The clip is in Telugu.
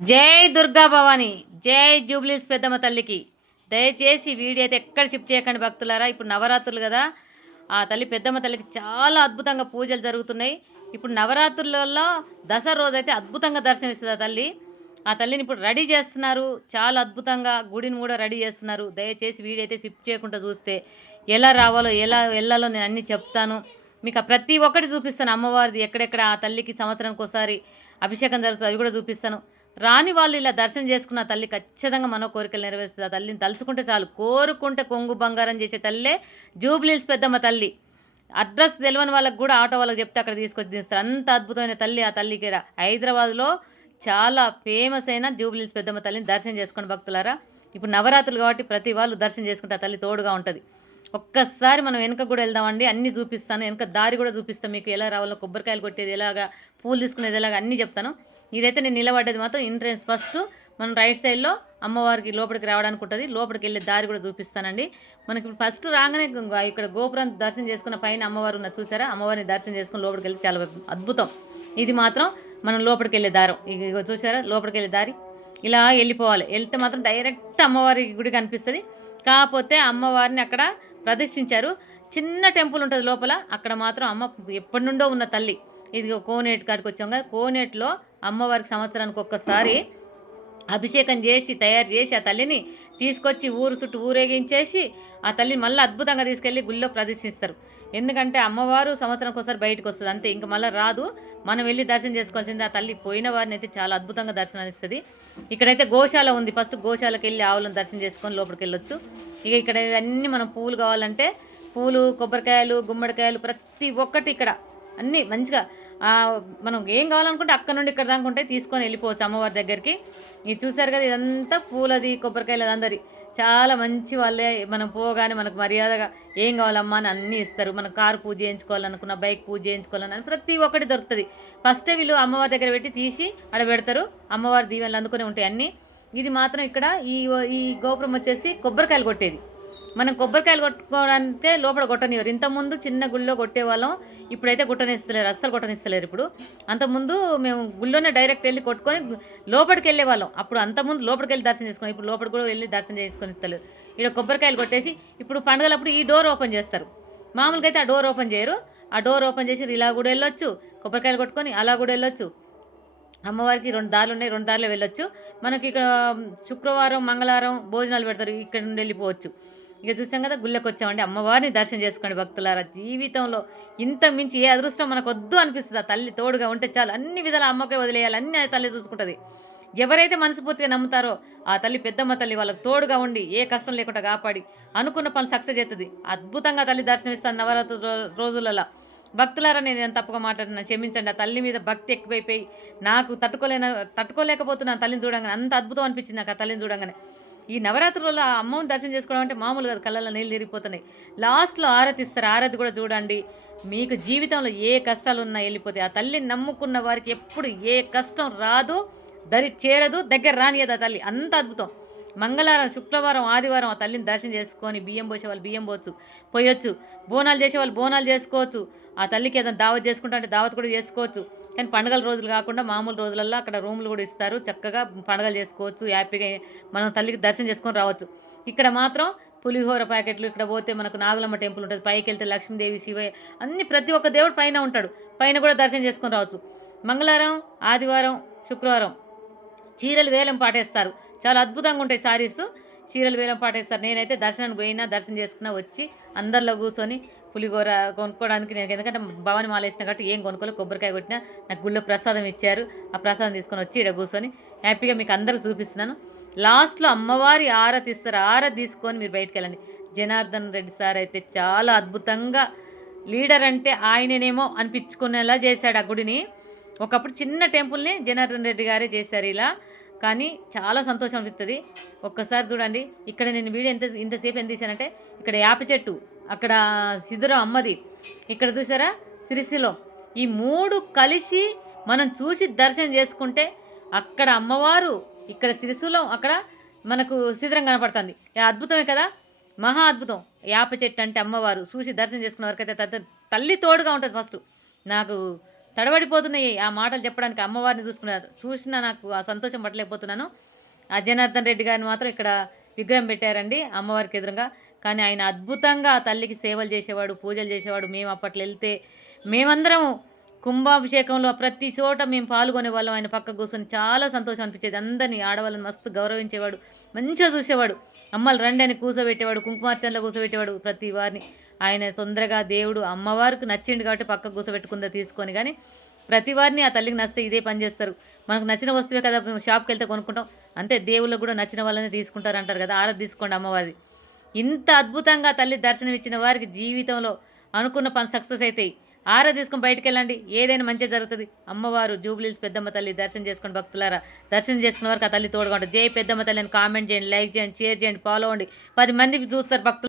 జై దుర్గా భవాని, జై జూబ్లీస్ పెద్దమ్మ తల్లికి. దయచేసి వీడియో అయితే ఎక్కడ షిఫ్ట్ చేయకండి భక్తులారా. ఇప్పుడు నవరాత్రులు కదా, ఆ తల్లి పెద్దమ్మ తల్లికి చాలా అద్భుతంగా పూజలు జరుగుతున్నాయి. ఇప్పుడు నవరాత్రులలో దసరా రోజైతే అద్భుతంగా దర్శనమిస్తుంది ఆ తల్లి. ఆ తల్లిని ఇప్పుడు రెడీ చేస్తున్నారు, చాలా అద్భుతంగా గుడిని కూడా రెడీ చేస్తున్నారు. దయచేసి వీడియో అయితే షిఫ్ట్ చేయకుండా చూస్తే ఎలా రావాలో ఎలా వెళ్ళాలో నేను అన్నీ చెప్తాను. మీకు ప్రతి ఒక్కటి చూపిస్తాను. అమ్మవారిది ఎక్కడెక్కడ ఆ తల్లికి సంవత్సరానికి ఒకసారి అభిషేకం జరుగుతుంది, అవి కూడా చూపిస్తాను. రాని వాళ్ళు ఇలా దర్శనం చేసుకున్న తల్లి ఖచ్చితంగా మనో కోరికలు నెరవేరుస్తుంది. ఆ తల్లిని తలుసుకుంటే చాలు, కోరుకుంటే కొంగు బంగారం చేసే తల్లే జూబ్లీస్ పెద్దమ్మ తల్లి. అడ్రస్ తెలియని వాళ్ళకి కూడా ఆటో వాళ్ళకి చెప్తే అక్కడ తీసుకొచ్చి దిస్తారు. అంత అద్భుతమైన తల్లి ఆ తల్లికి. ఇక్కడ హైదరాబాద్లో చాలా ఫేమస్ అయిన జూబ్లీస్ పెద్దమ్మ తల్లిని దర్శనం చేసుకోండి భక్తులారా. ఇప్పుడు నవరాత్రులు కాబట్టి ప్రతి వాళ్ళు దర్శనం చేసుకుంటే ఆ తల్లి తోడుగా ఉంటుంది. ఒక్కసారి మనం వెనక కూడా వెళ్దామండి, అన్నీ చూపిస్తాను. వెనక దారి కూడా చూపిస్తాను మీకు, ఎలా రావాలో, కొబ్బరికాయలు కొట్టేది ఎలాగా, పూలు తీసుకునేది ఎలాగా అన్నీ చెప్తాను. ఇదైతే నేను నిలబడ్డది మాత్రం ఎంట్రన్స్. ఫస్ట్ మనం రైట్ సైడ్లో అమ్మవారికి లోపలికి రావడానికి ఉంటుంది, లోపలికి వెళ్ళే దారి కూడా చూపిస్తానండి. మనకి ఇప్పుడు ఫస్ట్ రాగానే ఇక్కడ గోపురం దర్శనం చేసుకున్న పైన అమ్మవారు ఉన్న చూసారా, అమ్మవారిని దర్శనం చేసుకుని లోపలికి వెళ్ళి చాలా అద్భుతం. ఇది మాత్రం మనం లోపలికి వెళ్ళే దారం, ఇక చూసారా లోపలికి వెళ్ళే దారి. ఇలా వెళ్ళిపోవాలి, వెళ్తే మాత్రం డైరెక్ట్ అమ్మవారి గుడి కనిపిస్తుంది. కాకపోతే అమ్మవారిని అక్కడ ప్రదర్శించారు, చిన్న టెంపుల్ ఉంటుంది లోపల. అక్కడ మాత్రం అమ్మ ఎప్పటి నుండో ఉన్న తల్లి. ఇది కోనేటి కాడికి వచ్చాం కదా, కోనేటిలో అమ్మవారికి సంవత్సరానికి ఒక్కసారి అభిషేకం చేసి తయారు చేసి ఆ తల్లిని తీసుకొచ్చి ఊరు చుట్టూ ఊరేగించేసి ఆ తల్లిని మళ్ళీ అద్భుతంగా తీసుకెళ్ళి గుళ్ళో ప్రదర్శిస్తారు. ఎందుకంటే అమ్మవారు సంవత్సరానికి ఒకసారి బయటకు వస్తుంది అంతే, ఇంకా మళ్ళీ రాదు. మనం వెళ్ళి దర్శనం చేసుకోవాల్సింది. ఆ తల్లి పోయిన వారిని అయితే చాలా అద్భుతంగా దర్శనం ఇస్తుంది. ఇక్కడైతే గోశాల ఉంది, ఫస్ట్ గోశాలకు వెళ్ళి ఆవులను దర్శనం చేసుకొని లోపలికి వెళ్ళొచ్చు. ఇక ఇక్కడ అన్నీ మనం పూలు కావాలంటే పూలు, కొబ్బరికాయలు, గుమ్మడికాయలు ప్రతి ఒక్కటి ఇక్కడ అన్నీ మంచిగా మనం ఏం కావాలనుకుంటే అక్కడ నుండి ఇక్కడ దాకా ఉంటే తీసుకొని వెళ్ళిపోవచ్చు అమ్మవారి దగ్గరికి. ఇది చూసారు కదా, ఇదంతా పూలది, కొబ్బరికాయలు అందరి చాలా మంచి వాళ్ళే. మనం పోగానే మనకు మర్యాదగా ఏం కావాలమ్మా అని అన్నీ ఇస్తారు. మనం కారు పూజ చేయించుకోవాలనుకున్న, బైక్ పూజ చేయించుకోవాలని ప్రతి ఒక్కటి దొరుకుతుంది. ఫస్టే వీళ్ళు అమ్మవారి దగ్గర పెట్టి తీసి ఆడ పెడతారు. అమ్మవారి దీవెనలు అందుకునే ఉంటాయి అన్నీ. ఇది మాత్రం ఇక్కడ ఈ గోపురం వచ్చేసి కొబ్బరికాయలు కొట్టేది. మనం కొబ్బరికాయలు కొట్టుకోవడానికే లోపల కొట్టనివ్వరు. ఇంతకుముందు చిన్న గుళ్ళో కొట్టేవాళ్ళం, ఇప్పుడైతే కొట్టనిస్తలేరు, అస్సలు కొట్టనిస్తలేరు ఇప్పుడు. అంతకుముందు మేము గుళ్ళోనే డైరెక్ట్ వెళ్ళి కొట్టుకొని లోపలికి వెళ్ళేవాళ్ళం. అప్పుడు అంతకుముందు లోపలికి వెళ్ళి దర్శనం చేసుకుని, ఇప్పుడు లోపలికి కూడా వెళ్ళి దర్శనం చేసుకొని ఇస్తలేరు. ఇక్కడ కొబ్బరికాయలు కొట్టేసి ఇప్పుడు పండుగలప్పుడు ఈ డోర్ ఓపెన్ చేస్తారు. మామూలుగా అయితే ఆ డోర్ ఓపెన్ చేయరు. ఆ డోర్ ఓపెన్ చేసి ఇలా కూడా వెళ్ళొచ్చు, కొబ్బరికాయలు కొట్టుకొని అలా కూడా వెళ్ళొచ్చు. అమ్మవారికి 2 దారులు ఉన్నాయి, 2 దారిలో వెళ్ళొచ్చు. మనకి ఇక్కడ శుక్రవారం, మంగళవారం భోజనాలు పెడతారు, ఇక్కడ నుండి వెళ్ళిపోవచ్చు. ఇక చూసాం కదా, గుళ్ళకి వచ్చామండి, అమ్మవారిని దర్శనం చేసుకోండి భక్తులారా. జీవితంలో ఇంత మించి ఏ అదృష్టం మనకు వద్దు అనిపిస్తుంది. ఆ తల్లి తోడుగా ఉంటే చాలు, అన్ని విధాల అమ్మకే వదిలేయాలి, అన్ని ఆ తల్లి చూసుకుంటుంది. ఎవరైతే మనస్ఫూర్తిగా నమ్ముతారో ఆ తల్లి పెద్దమ్మ తల్లి వాళ్ళకి తోడుగా ఉండి ఏ కష్టం లేకుండా కాపాడి అనుకున్న పనులు సక్సెస్ చేస్తుంది. అద్భుతంగా తల్లి దర్శనం ఇస్తాను నవరాత్రి రోజులలో. భక్తులారా, నేను తప్పుగా మాట్లాడినా క్షమించండి. ఆ తల్లి మీద భక్తి ఎక్కువైపోయి నాకు తట్టుకోలేకపోతున్నాను తల్లిని చూడంగానే. అంత అద్భుతం అనిపించింది నాకు ఆ తల్లిని చూడంగానే. ఈ నవరాత్రులలో ఆ అమ్మని దర్శనం చేసుకోవడం అంటే మామూలుగా కళ్ళల్లో నీళ్ళు తిరిగిపోతున్నాయి. లాస్ట్లో ఆరతి ఇస్తారు, ఆరతి కూడా చూడండి. మీకు జీవితంలో ఏ కష్టాలు ఉన్నా వెళ్ళిపోతాయి. ఆ తల్లిని నమ్ముకున్న వారికి ఎప్పుడు ఏ కష్టం రాదు, దరి చేరదు, దగ్గర రానియదు ఆ తల్లి. అంత అద్భుతం. మంగళవారం, శుక్రవారం, ఆదివారం ఆ తల్లిని దర్శనం చేసుకొని బియ్యం పోసేవాళ్ళు బియ్యం పోయొచ్చు, బోనాలు చేసేవాళ్ళు బోనాలు చేసుకోవచ్చు. ఆ తల్లికి ఏదైనా దావత్ చేసుకుంటా అంటే దావత్ కూడా చేసుకోవచ్చు. కానీ పండుగల రోజులు కాకుండా మామూలు రోజులల్లో అక్కడ రూములు కూడా ఇస్తారు, చక్కగా పండుగలు చేసుకోవచ్చు. హ్యాపీగా మనం తల్లికి దర్శనం చేసుకొని రావచ్చు. ఇక్కడ మాత్రం పులిహోర ప్యాకెట్లు, ఇక్కడ పోతే మనకు నాగులమ్మ టెంపుల్ ఉంటుంది, పైకి వెళ్తే లక్ష్మీదేవి, శివయ్య అన్ని ప్రతి ఒక్క దేవుడు పైన ఉంటాడు, పైన కూడా దర్శనం చేసుకొని రావచ్చు. మంగళవారం, ఆదివారం, శుక్రవారం చీరలు వేలం పాటేస్తారు, చాలా అద్భుతంగా ఉంటాయి శారీస్. చీరలు వేలం పాటేస్తారు. నేనైతే దర్శనానికి పోయినా, దర్శనం చేసుకున్నా, వచ్చి అందరిలో కూర్చొని పులిహోర కొనుక్కోవడానికి నేను, ఎందుకంటే భవాని మాల వేసిన కాబట్టి ఏం కొనుక్కోలేదు, కొబ్బరికాయ కొట్టినా. నాకు గుళ్ళో ప్రసాదం ఇచ్చారు, ఆ ప్రసాదం తీసుకొని వచ్చి ఇక్కడ కూర్చొని హ్యాపీగా మీకు అందరికి చూపిస్తున్నాను. లాస్ట్లో అమ్మవారి ఆరతి ఇస్తారు, ఆరతి తీసుకొని మీరు బయటకు వెళ్ళండి. జనార్దన్ రెడ్డి సార్ అయితే చాలా అద్భుతంగా లీడర్ అంటే ఆయననేమో అనిపించుకునేలా చేశాడు ఆ గుడిని. ఒకప్పుడు చిన్న టెంపుల్ని జనార్దన్ రెడ్డి గారే చేశారు ఇలా. కానీ చాలా సంతోషం అనిపిస్తుంది. ఒక్కసారి చూడండి, ఇక్కడ నేను వీడియో ఇంతసేపు ఎంత తీశానంటే, ఇక్కడ యాప చెట్టు, అక్కడ సిద్ధురం అమ్మది, ఇక్కడ చూసారా సిరిసిలో, ఈ 3 కలిసి మనం చూసి దర్శనం చేసుకుంటే అక్కడ అమ్మవారు, ఇక్కడ సిరిసిలో, అక్కడ మనకు సిద్ధరం కనపడుతుంది. అద్భుతమే కదా, మహా అద్భుతం. యాప చెట్టు అంటే అమ్మవారు చూసి దర్శనం చేసుకున్న వరకైతే తల్లి తోడుగా ఉంటుంది. ఫస్ట్ నాకు తడబడిపోతున్నాయి ఆ మాటలు చెప్పడానికి. అమ్మవారిని చూసినా నాకు ఆ సంతోషం పట్టలేకపోతున్నాను. ఆ జనార్దన్ రెడ్డి గారిని మాత్రం ఇక్కడ విగ్రహం పెట్టారండి అమ్మవారికి ఎదురుగా. కానీ ఆయన అద్భుతంగా ఆ తల్లికి సేవలు చేసేవాడు, పూజలు చేసేవాడు. మేము అప్పట్లో వెళ్తే మేమందరం కుంభాభిషేకంలో ప్రతి చోట మేము పాల్గొనే వాళ్ళం. ఆయన పక్క కూర్చొని చాలా సంతోషం అనిపించేది. అందరినీ ఆడవాళ్ళని మస్తు గౌరవించేవాడు, మంచిగా చూసేవాడు. అమ్మలు రండి అని కూర్చోబెట్టేవాడు, కుంకుమార్చనలో కూర్చోబెట్టేవాడు ప్రతి వారిని. ఆయన తొందరగా దేవుడు అమ్మవారికి నచ్చిండు కాబట్టి పక్కకు కూర్చోబెట్టుకుందా తీసుకొని. కానీ ప్రతి వారిని ఆ తల్లికి నచ్చితే ఇదే పని చేస్తారు. మనకు నచ్చిన వస్తువే కదా షాప్కి వెళ్తే కొనుక్కుంటాం, అంతే దేవుళ్ళకు కూడా నచ్చిన వాళ్ళని తీసుకుంటారు అంటారు కదా. ఆరా తీసుకోండి అమ్మవారిది. ఇంత అద్భుతంగా తల్లి దర్శనం ఇచ్చిన వారికి జీవితంలో అనుకున్న పని సక్సెస్ అవుతాయి. ఆరా తీసుకొని బయటికి వెళ్ళండి, ఏదైనా మంచిగా జరుగుతుంది. అమ్మవారు జూబ్లీహిల్స్ పెద్దమ్మ తల్లి దర్శనం చేసుకోండి భక్తులారా. దర్శనం చేసుకున్న వారికి ఆ తల్లి తోడుగా ఉంటుంది. జై పెద్దమ్మ తల్లి అని కామెంట్ చేయండి, లైక్ చేయండి, షేర్ చేయండి, ఫాలో అవ్వండి. 10 మందికి చూస్తారు భక్తులు.